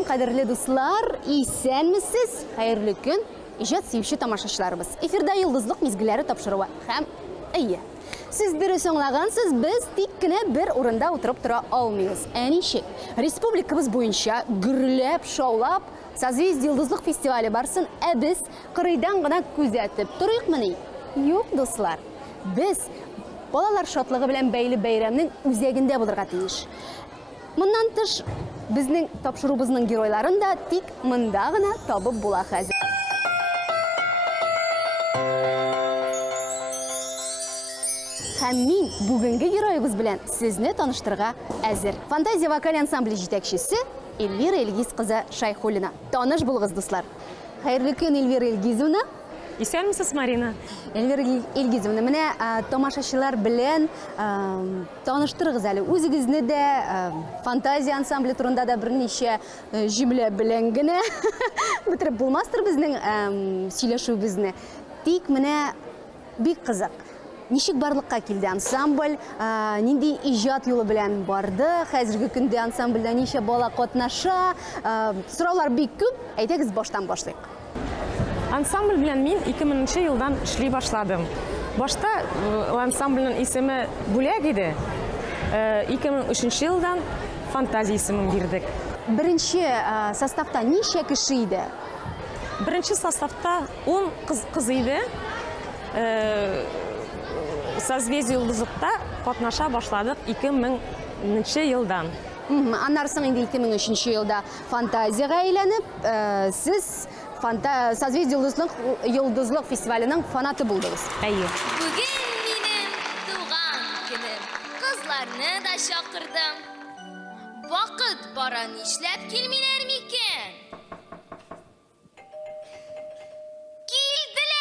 Сәлем, қадірлі дуслар, исәнмісіз, хайырлы күн, ижат сүйші тамашашыларыбыз. Эфирда йылдызлық мезгілері тапшыруы һәм әйе. Сіз дұрыс аңлағансыз, біз тек кіне бір орында отырып тұра алмайыз. Әнеше, республикабыз бойынша гүрләп, шаулап, Созвездие йылдызлық фестивалі барсын, біз қырыйдан ғына күзәтіп тұрық міне? Yok, достар. Біз балалар шатлығы білән бәйлі бәйрәмнің үзегінде болырға тиіш. Мұнан тыш, біздің тапшырубызның геройларын да тек мұнда ғына табып бола хәзір. Һәм мин бүгінгі геройыбыз білән сізні таныштырға әзір. Фантазия вокал ансамблі жетекшісі Эльвира Эльгиз қызы Шайхулина. Таныш болыңыз, достар. Хайырлы күн, Эльвира Эльгизовна. Исәнмесез, Марина? Эльвира Эльгизовна, менә тамашачылар белән таныштырыгыз әле. Үзегезне дә фантазия ансамбле турында да берничә җөмлә белән генә бетереп булмастыр безнең сөйләшүебезне. Тик менә бик кызык. Ничек барлыкка килде ансамбль, нинди иҗат юлы белән барды, хәзерге көндә ансамбльдә ничә бала катнаша, сораулар бик күп. Әйтегез, баштан башлыйк. Ансамбль белән мин 2000 елдан эшли башладым. Башта ансамбльнең исеме бүләк иде. 2003 елдан фантазия исемен бирдек. Беренче составта ничә кеше иде? Беренче составта 10 кыз иде. Созвездие йылдызлыкта катнаша башладык 2000 елдан. Аннарсын инде 2003 елда фантазияга әйләнеп, сез Созвездие йылдызлык фестиваленең фанаты булдыгыз. Әйе. Бүген минем туган көнем. Кызларны да чакырдым. Вакыт бара, нишләп килмиләр микән? Килделәр!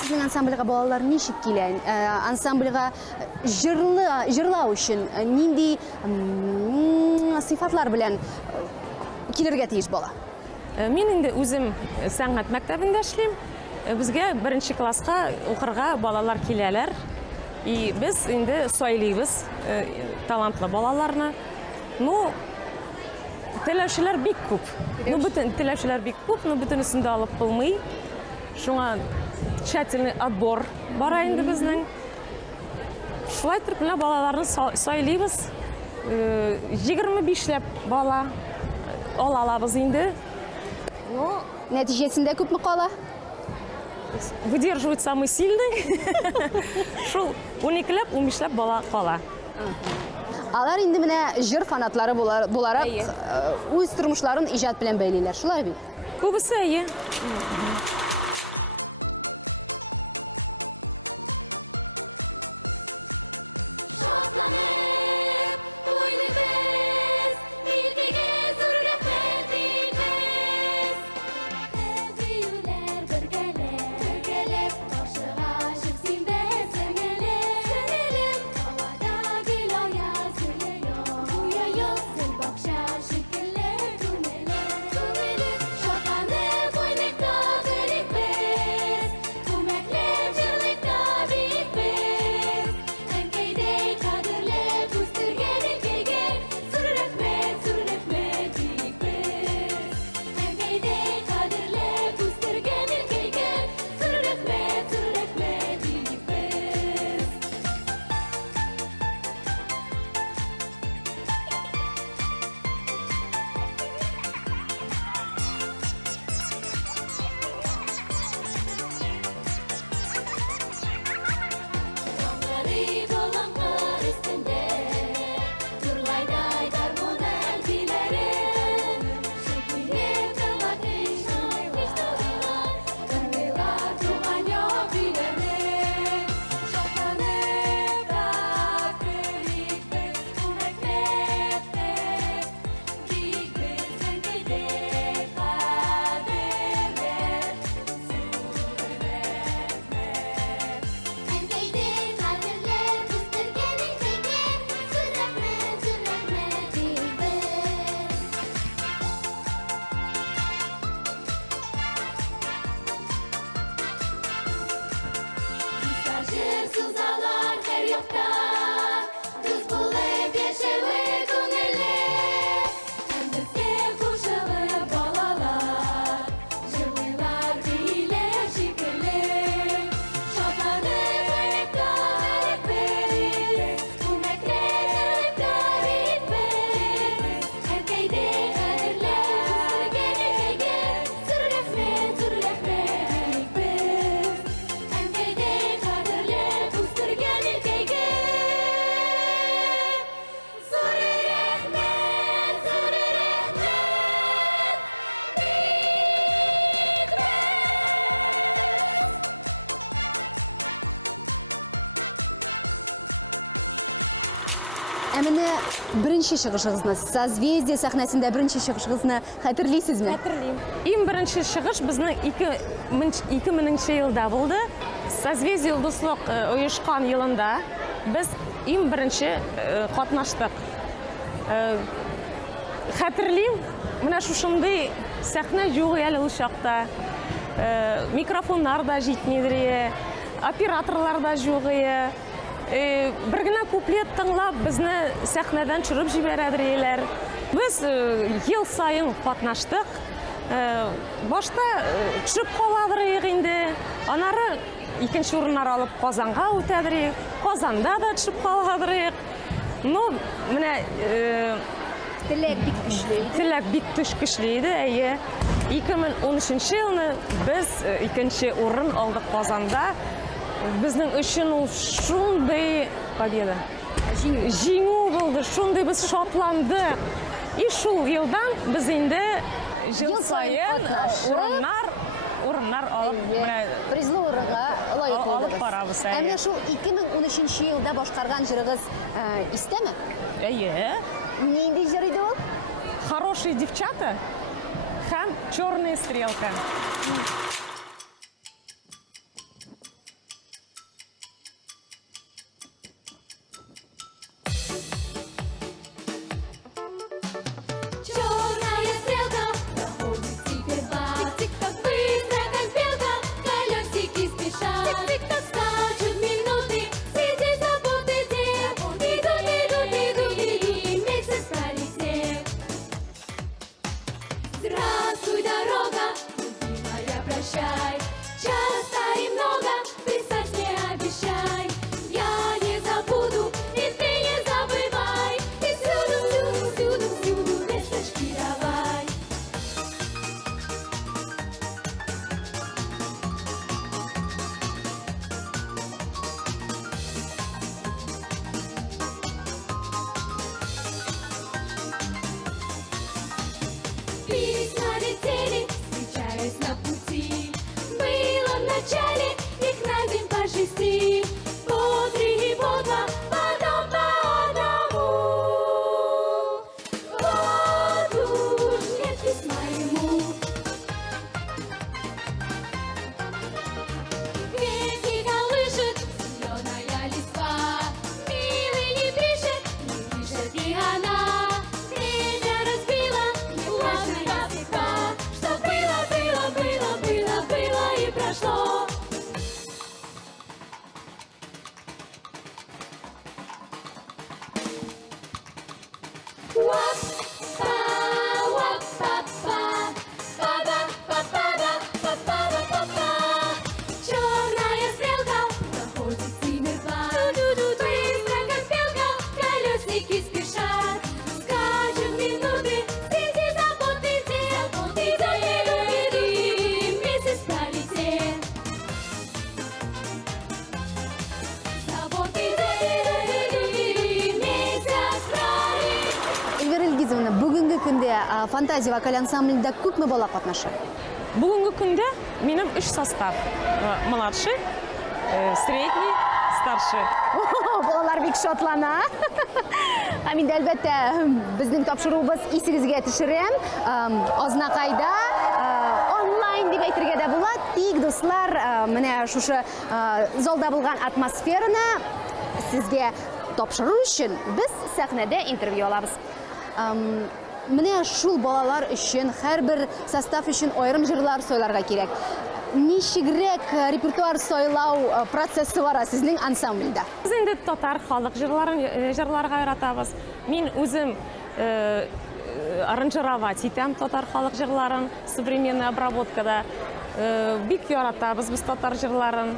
Sizin ансамбльга балалар ничек килә? Ансамбльга җырлау өчен нинди сыйфатлар белән килергә тиеш бала? Мин инде үзем сәнгать мәктәбендә эшлим. Безгә 1нче класска укырга балалар киләләр. И без инде сайлыйбыз талантлы балаларны. Ну, теләүчеләр бик күп. Бөтен теләүчеләр бик күп, бөтенесен дә алып булмый. Шуңа тщательный отбор бара инде безнең. Шулай итеп балаларны сайлыйбыз. 25ләп бала алабыз инде. Ну, нәтиҗәсендә күпме кала? Выдерживает самый сильный. Шул 12ләп, 15ләп бала кала. Алар инде менә җыр фанатлары буларак үз тормышларын иҗат белән бәйлиләр. Шулай бит? Күбесе әйе. Шатланып, уйныйбыз, жокта, дуз булып яшәүе күңелле. Һәм безгә кушылып балалар, җырлыйлар көйләр шикелле. Шатланып гаеп бер, күмәкләр гаеп бер. Әнкәйдә хәтерләр гәнәгә, зур рәхмәт бер. Әнкәйдә хәтерләп үстергән илкәйгә. Зур рәхмәт, бик Әміне бірінші шығышыңызны, созвездие сахнасында бірінші шығышыңызны хәтерлейсізме? Хәтерлейм. Иң беренче чыгыш безнең 2000 елда булды. Созвездие йолдызлык оешкан елында без иң беренче катнаштык. Хәтерлейм, менә шушындый сәхнә юк әле ул чакта. Микрофоннар да җитмидер, операторлар да юк. Бер генә куплет тыңлап, безне сәхнәдән чырып җибәрәдер. Без ел сайын катнаштык. Башта төшеп каладыр инде. Анары икенче урыннар алып Казанга үтәдер. Казанда да төшеп каладыр. Ну, менә Теләк бик көчле. теләк бик көчле иде, әйе. 2013 елны без икенче урын алдык Казанда. Безнең өчен ул шундый победа. Җиңү булды, шундый без шатландык. И шул елдан без инде Ел сайын катнашып, призлы урынга лайык булдыгыз. Ә менә шул 2013 елда башкарган җырыгыз истәме? Нинди җыр иде ул? Хорошие девчата һәм черная стрелка. Черная стрелка проходит теперь бар. Тик-тик-так быстро, как белка, колесики спешат. Тик-тик-так скачут минуты, среди забот и дел. Идут, месяц пролетел. Здравствуй, дорога, любимая, прощай. Часто и много писать не обещай. Я не забуду, и ты не забывай. И всюду весточки давай. Письма летели, встречаясь на пути. Было в начале их на день по 6, по 3 и по 2, потом по одному. Вот уж нет письма ему. Ветки колышет зеленая листва. Милый не пишет и она. Время разбила неплавная стека. Что было и прошло. Уап-па, уап-па-па, па-ба-па-па-ба-па-па-па-па. Черная стрелка проходит Зиммербан. Быстро, как белка, колесники спешат. Скачут минуты, среди забот и дел. Идут, месяц пролетел. Заботы, месяц пролетел. Эльвира Илгизовна, бүгінгі күнде фантазия вокаль ансамблінде күпме бала катнаша? Бүгінгі күндә минем 3 состав. Младший, средний, старший. Балалар бик шатлана. Мен дә әлбәттә безнең тапшыруыбыз исегезгә төшерәм. Азнакайда онлайн дип әйтергә дә була. Тик дуслар, менә шушы залда булган атмосфераны сезгә тапшыру өчен без сәхнәдә интервью алабыз. Менә шул балалар өчен һәрбер состав өчен аерым җырлар сөйләргә кирәк. ничегрәк репертуар сайлау процессы бара сезнең ансамбльдә? Без инде татар халык җырларга яратабыз. Мин үзем аранжировать итәм татар халык җырларын, современный обработкада. Бик яратабыз без татар җырларын.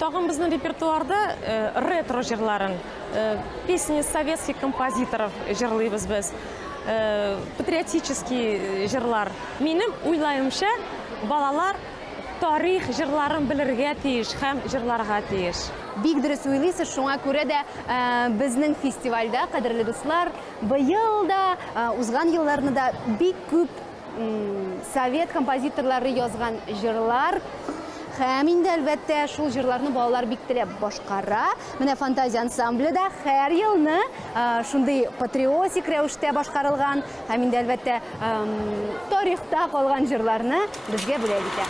Тагын безнең репертуарда ретро җырларын, песни советских композиторов җырлыйбыз без. Патриотический җырлар. Минем уйлаемча, балалар тарих җырларын белергә тиеш һәм җырларга тиеш. Бик дөрес уйлыйсыз, шуңа күрә дә безнең фестивальдә, кадерле дуслар, быел да, узган елларны да бик күп совет композиторлары язган җырлар. Һәм инде әлбәттә шул җырларны балалар бик теләп башкара. Менә фантазия ансамбле да һәр елны шундый патриотик рәвештә башкарылган һәм инде әлбәттә тарихта калган җырларны безгә бүләк итә.